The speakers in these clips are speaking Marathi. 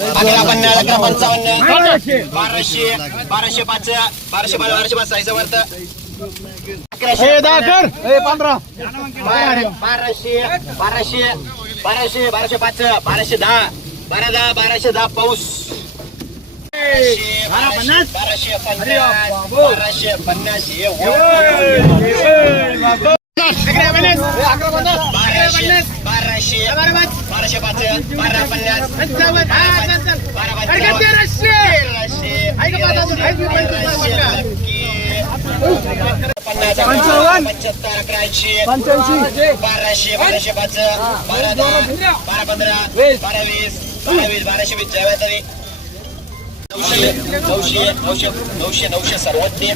अकरा पन्नास अकरा पंचावन्न बाराशे. बाराशे. पाच बाराशे पाच बाराशे पाच साईचा वर्त बाराशे बाराशे बाराशे बाराशे पाच बाराशे दहा. बारा दहा बाराशे दहा पाऊस. बाराशे पन्नास बाराशे पन्नास. हे बाराशे बाराशे पाच बारा पन्नास बारा पंचावन्न तेराशे तेराशे लक्की. पन्नास पंचावन्न पंच्याहत्तर अकराशे बाराशे बाराशे पाच बारा दहा बारा पंधरा बारा वीस बारा वीस बाराशे वीस. तरी. नऊशे नऊशे नऊशे नऊशे नऊशे सर्वज्ञ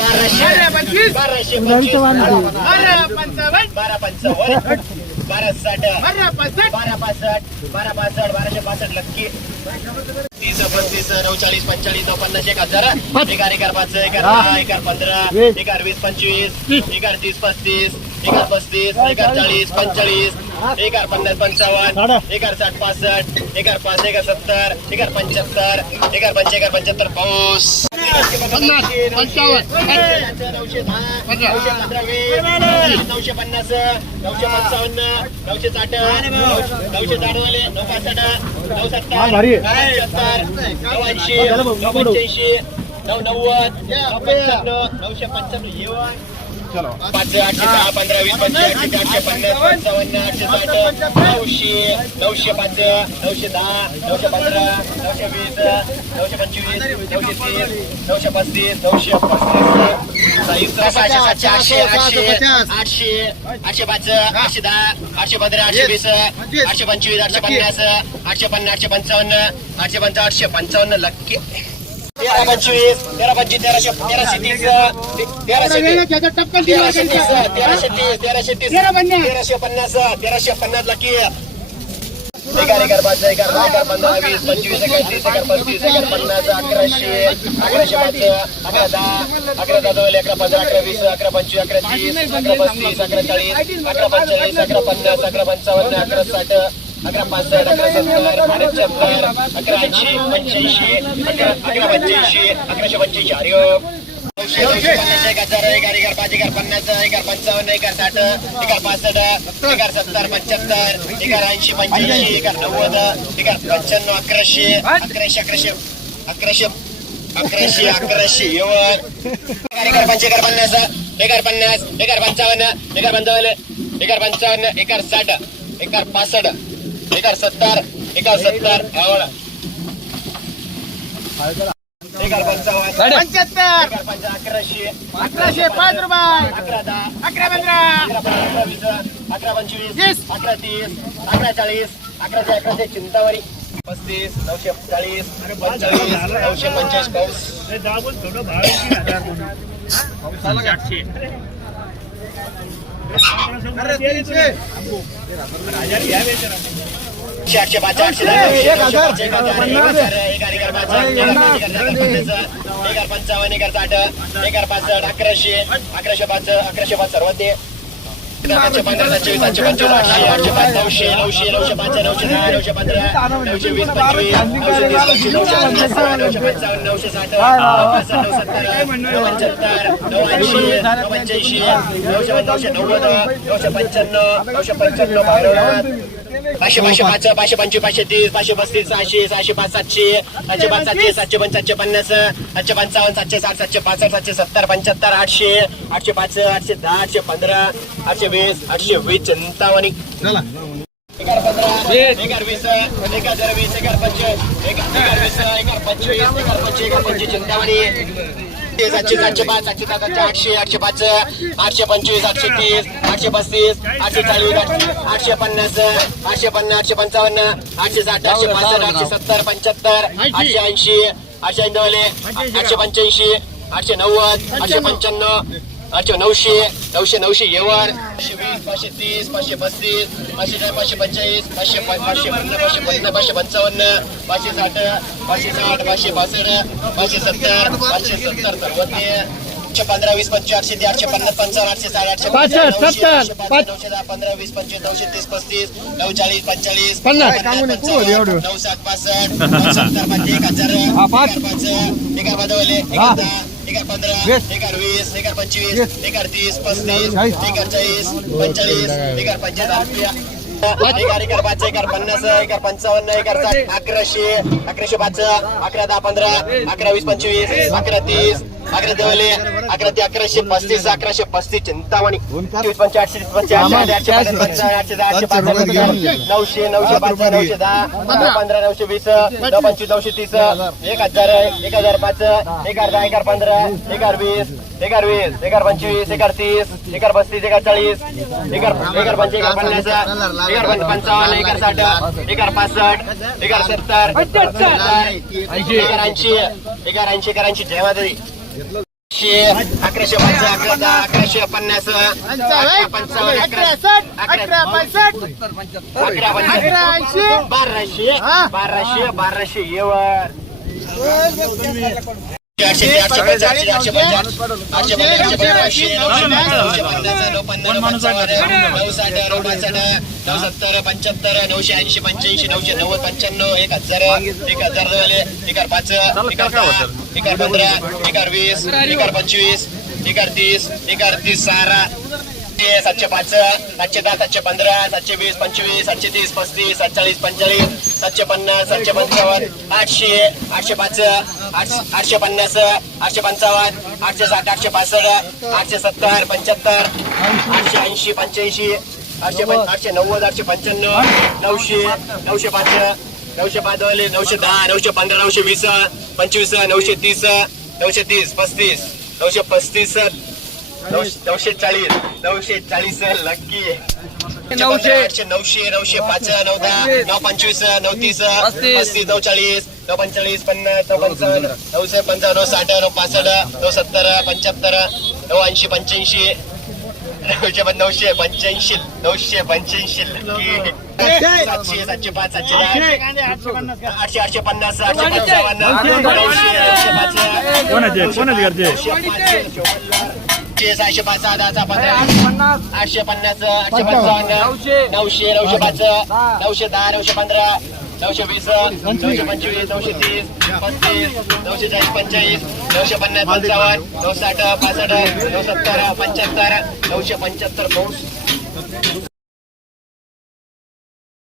बाराशे बाराशे पंचवीस. बारा पंचावन्न. बारा पंचावन्न. बारा साठ. बारा पासष्ट. बारा पासष्ट बारा पासष्ट बाराशे पासष्ट. लक्की. तीस पस्तीस नऊ चाळीस पंचाळीस नऊ पन्नास एक हजार एकार एकार पाच एकार दहा एकार पंधरा एकार वीस पंचवीस एकार तीस पस्तीस एकार पस्तीस एकार चाळीस पंचाळीस एकार पन्नास पंचावन्न एकार साठ पासष्ट एकार पाच एकार सत्तर एकार पंच्याहत्तर एकार पंच एकार पंच्याहत्तर पाऊस. नऊशे दहा नऊशे पंधरा वीस नऊशे पन्नास नऊशे पंचावन्न नऊशे साठ नऊशे साठ वाले नऊ पासष्ट नऊ सत्तर नऊ ऐंशी नऊ पंच्याऐंशी नऊ नव्वद नऊ पंच्याण्णव नऊशे पंच्याण्णव येवन पाच आठशे दहा पंधरा वीस पंचवीस आठशे आठशे पन्नास पंचावन्न आठशे साठ नऊशे नऊशे पाच नऊशे दहा नऊशे पंधरा नऊशे वीस नऊशे पंचवीस नऊशे तीस नऊशे पस्तीस नऊशे पस्तीस सहाशे सातशे आठशे आठशे आठशे आठशे पाच आठशे दहा आठशे पंधरा आठशे वीस आठशे पंचवीस आठशे पन्नास आठशे पन्नास आठशे पंचावन्न आठशे पंचावन्न आठशे पंचावन्न लक्की तेरा पंचवीस तेरा पंचवीस तेराशे तेराशे तीस तेराशे तेराशे तीस तेराशे तीस तेराशे तीस तेराशे पन्नास तेराशे पन्नास लाखी एकार एकार पाच एकार दहा एकार पंधरा वीस पंचवीस एकार तीस एकार एकार पन्नास अकराशे अकराशे पाच अकरा दहा अकरा दहा दोन अकरा पंधरा अकरा वीस अकरा पंचवीस अकरा तीस अकरा पस्तीस अकरा चाळीस अकरा पंचेचाळीस अकरा पन्नास अकरा पंचावन्न अकरा साठ अकरा पासष्ट अकरा सत्तर पंच्याहत्तर अकरा ऐंशी पंच्याऐंशी अकरा अकरा पंच्याऐंशी अकराशे पंच्याऐंशी हरिओम नऊशे पन्नास एक हजार एगार एगार पाच एगार पन्नास एगार पंचावन्न एगार साठ एगार पासष्ट एगार सत्तर पंच्याहत्तर एगार ऐंशी पंच्याऐंशी एगार नव्वद एगार पंच्याण्णव अकराशे अकराशे अकराशे अकराशे अकराशे अकराशे येवन एगार पंच एगार पन्नास एगार पन्नास एगार पंचावन्न एगार पंचावन्न एगार पंचावन्न एगार साठ एगार पासष्ट एगार सत्तर एगार सत्तर पंच्याहत्तर. अकराशे. अकराशे पाच रुपये. अकरा दहा. अकरा पंधरा. अकरा अकरा वीस अकरा पंचवीस अकरा तीस अकरा चाळीस अकराशे अकराशे चिंतावरी. पस्तीस नऊशे चाळीस पंचाळीस नऊशे पंचाळीस पाऊस. चारशे पाच चारशे दहा, पाच, एक हजार, एक हजार, पाच, एगार पाच, साठ अकराशे अकराशे पाच अकराशे पाच सर्वात सातशे पंधरा सातशे सातशे पंचवीस आठशे आठशे पाच नऊशे नऊशे नऊशे पाच नऊशे दहा नऊशे पंधरा नऊशे वीस पंचवीस नऊशे तीस पस्तीस नऊशे पन्नास नऊशे पंचावन्न नऊशे साठ नऊ सत्तर नऊ पंच्याहत्तर नऊ ऐंशी नऊ पंच्याऐंशी नऊशे नऊशे नव्वद नऊशे पंच्याण्णव नऊशे पंच्याण्णव भैरवनाथ पाचशे पाचशे पाच पाचशे पंचवीस पाचशे तीस पाचशे पस्तीस सहाशे सहाशे पाच सातशे सातशे पाच सातशे सातशे पंच सातशे पन्नास सातशे पंचावन्न सातशे साठ सातशे पासष्ट सातशे सत्तर पंच्याहत्तर आठशे आठशे पाच आठशे दहा आठशे पंधरा आठशे वीस आठशे वीस चिंतावणी एगार पंधरा एगार वीस एक हजार वीस एगार पंचवीस एगार वीस एगार पंचवीस एगार पंचवीस एगार पंचवीस चिंतामणी. सातशे सातशे पाच सातशे सात आठशे आठशे आठशे पाच आठशे पंचवीस आठशे तीस आठशे पस्तीस आठशे चाळीस आठशे पन्नास आठशे पन्नास आठशे पंचावन्न आठशे साठ आठशे पासष्ट आठशे सत्तर पंच्याहत्तर आठशे ऐंशी आठशे ऐंशी आठशे पंच्याऐंशी आठशे नव्वद आठशे पंच्याण्णव आठशे नऊशे नऊशे नऊशे येवर पाचशे वीस पाचशे तीस पाचशे पस्तीस पाचशे चार पाचशे पंचेचाळीस पाचशे पाच पाचशे पन्नास पाचशे पन्नास पाचशे पंचावन्न पाचशे साठ पाचशे साठ पाचशे पासष्ट पाचशे सत्तर पाचशे सत्तर सर्वज्ञ आठशे पंधरा वीस पंचवीस आठशे ते आठशे पन्नास पंचावन्न आठशे साडे आठशे नऊशे, दहा पंधरा वीस पंचवीस नऊशे तीस पस्तीस नऊ चाळीस पंचेचाळीस नऊ सात पासष्ट सत्तर पाच एक हजार हा, पाच. एकार पाच एकार पंधरा. एकार वीस एकार पंचवीस वीस. एकार तीस पस्तीस. एकार चाळीस पंचेचाळीस एकार पंचेचाळीस एकार पाच एकार पन्नास एकार पंचावन्न एकार अकराशे अकराशे पाच अकरा दहा पंधरा अकरा वीस पंचवीस अकरा तीस अकरा देवले अकरा ते अकराशे पस्तीस अकराशे पस्तीस चिंतामणी पंचे आठशे पंचे आठशे दहा आठशे पाच नऊशे नऊशे पाच नऊशे दहा पंधरा नऊशे वीस पंचवीस नऊशे तीस एक हजार एक हजार पाच एकार दहा एकार पंधरा एकार वीस एकार वीस एकार पंचवीस एकार तीस एकार पस्तीस एकार चाळीस एकार एकार पंच पन्नास पंचावन्न एकार साठ एकार पासष्ट एकार सत्तर ऐंशी एकार ऐंशी एकार ऐंशी जय माता दी. एकशे अकराशे पाच अकरा दहा अकराशे पन्नास पंचावन्न अकरा पंचावन्न. बाराशे. बाराशे बाराशे येवर सत्तर पंच्याहत्तर नऊशे ऐंशी पंच्याऐंशी नऊशे नव्वद पंच्याण्णव एक हजार एक हजार दोले एकार पाच एकार दहा एकार पंधरा एकार वीस एकार पंचवीस एकार तीस एकार तीस सहा ते सातशे पाच सातशे दहा सातशे पंधरा सातशे वीस पंचवीस सातशे तीस पस्तीस सातचाळीस पंचेचाळीस सातशे पन्नास सातशे पंचावन्न आठशे आठशे पाच आठशे आठशे पन्नास आठशे पंचावन्न आठशे साठ आठशे पासष्ट आठशे सत्तर पंच्याहत्तर आठशे ऐंशी पंच्याऐंशी आठशे आठशे नव्वद आठशे पंच्याण्णव नऊशे नऊशे पाच नऊशे पाच नऊशे दहा नऊशे पंधरा नऊशे वीस पंचवीस नऊशे तीस नऊशे तीस पस्तीस नऊशे पस्तीस नऊशे नऊशे चाळीस नऊशे चाळीस लक्की. नऊशे आठशे नऊशे नऊशे पाच नऊ दहा नऊ पंचवीस नऊ तीस पस्तीस नऊ चाळीस नऊ पंचेचाळीस पन्नास नऊ पंचावन्न नऊशे पंचावन्न नऊ साठ नऊ पासष्ट नऊ सत्तर पंच्याहत्तर नऊ ऐंशी पंच्याऐंशी नऊशे नऊशे पंच्याऐंशी नऊशे पंच्याऐंशी. सातशे सातशे पाच सातशे दहा. आठशे आठशे पन्नास आठशे पंचावन्न नऊशे नऊशे पाच. आठशे सहाशे पाच सहा दहा सहा पंधरा आठशे पन्नास आठशे पंचावन्न नऊशे. नऊशे पाच नऊशे दहा. नऊशे पंधरा नऊशे वीस नऊशे पंचवीस नऊशे तीस पस्तीस नऊशे चाळीस पंचेचाळीस नऊशे पन्नास पंचावन्न नऊ साठ पासष्ट नऊ सत्तर पंच्याहत्तर नऊशे पंच्याहत्तर पाऊस.